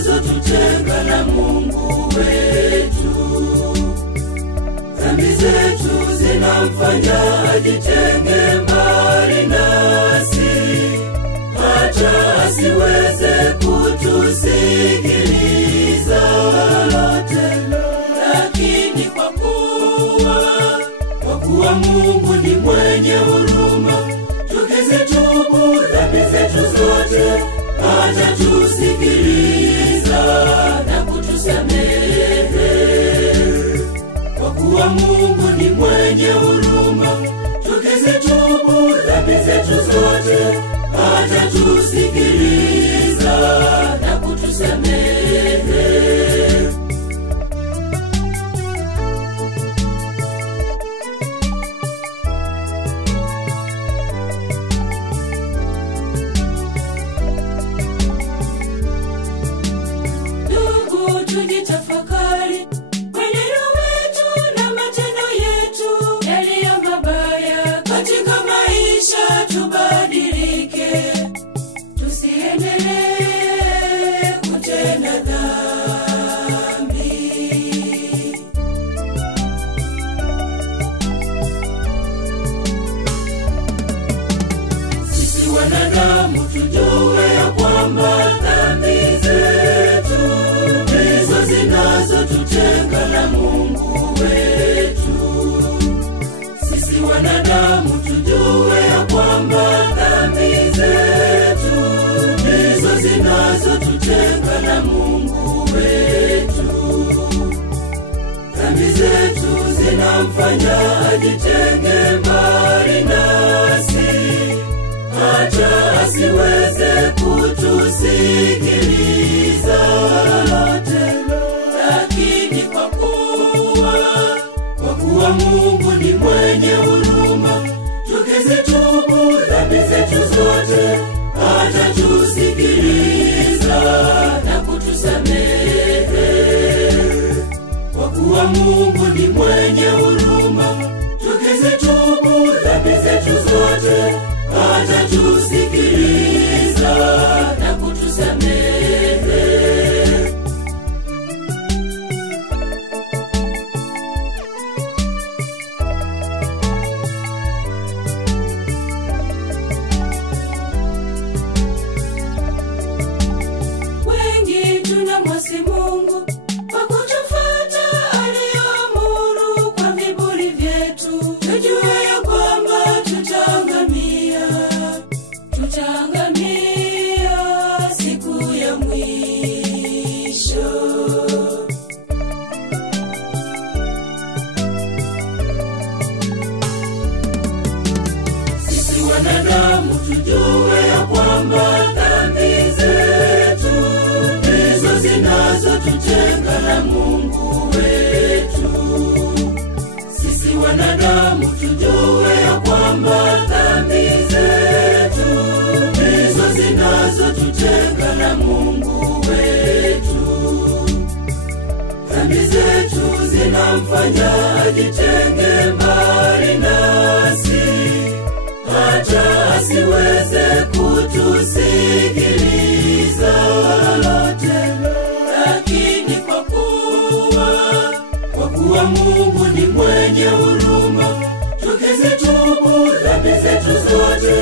zinazotutenga na Mungu wetu. Dhambi zetu zinamfanya ajitenge mbali nasi, hata asiweze kutusikiliza. Lakini kwa kuwa Mungu ni mwenye huruma, tukizitubu dhambi zetu zote atatusikiliza na kutusamehe. Kwa kuwa Mungu ni mwenye huruma, tukizitubu dhambi zetu zote atatusikiliza na kutusamehe. Tujitafakari mwenendo wetu na matendo yetu yaliyo mabaya katika maisha, tubadilike, tusiendelee kutenda dhambi. Sisi wanadamu tujue ya kwamba dhambi zetu zinazotutenga na Mungu wetu. Sisi wanadamu tujue ya kwamba dhambi zetu ndizo zinazotutenga na Mungu wetu. Dhambi zetu zinamfanya ajitenge mbali nasi, hata asiweze kutusikiliza. Lakini kwa kuwa Mungu ni mwenye huruma, tukizitubu dhambi zetu zote atatusikiliza na kutusamehe. Kwa kuwa Mungu ni mwenye huruma, tukizitubu dhambi zetu zote atatusikiliza na kutusamehe. Tunamwasi Mungu kwa kutufuata aliyoamuru kwa viburi vyetu, tujue ya kwamba tutaangamia siku ya mwisho. Sisi wanadamu tujue ya kwamba dhambi zetu zinazotutenga na Mungu wetu. Sisi wanadamu tujue ya kwamba dhambi zetu ndizo zinazotutenga na Mungu wetu. Dhambi zetu zinamfanya ajitenge mbali nasi, hata asiweze kutusikiliza. Lakini kwa kuwa Mungu ni mwenye huruma, tukizitubu dhambi zetu zote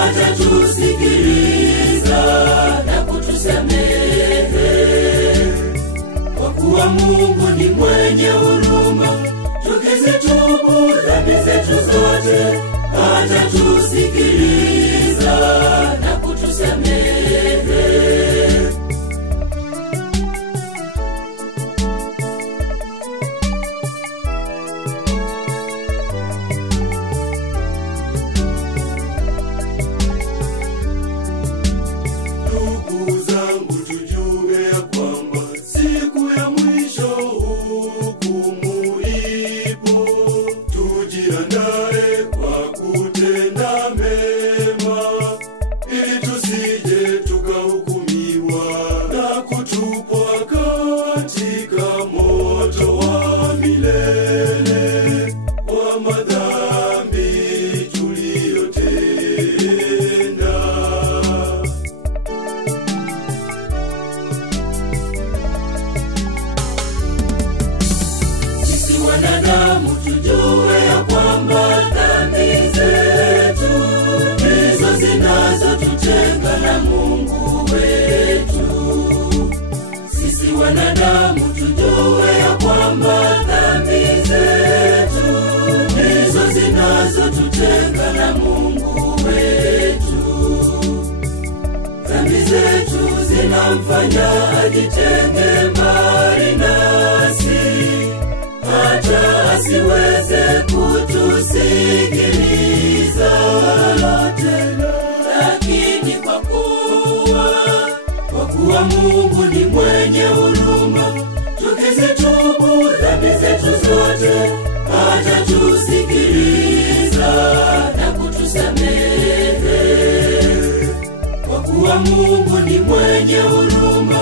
atatusikiliza na kutusamehe. Kwa kuwa Mungu ni mwenye huruma, tukizitubu dhambi zetu zote atatusikiliza na kutusamehe. Tujiandae kwa kutenda mema. wanadamu tujue ya kwamba dhambi zetu ndizo zinazotutenga na Mungu wetu. Dhambi zetu zinamfanya ajitenge mbali nasi, hata asiweze kutusikiliza tena. Lakini kwa kuwa Mungu ni mwenye huruma, tukizitubu dhambi zetu zote atatusikiliza na kutusamehe. Kwa kuwa Mungu ni mwenye huruma,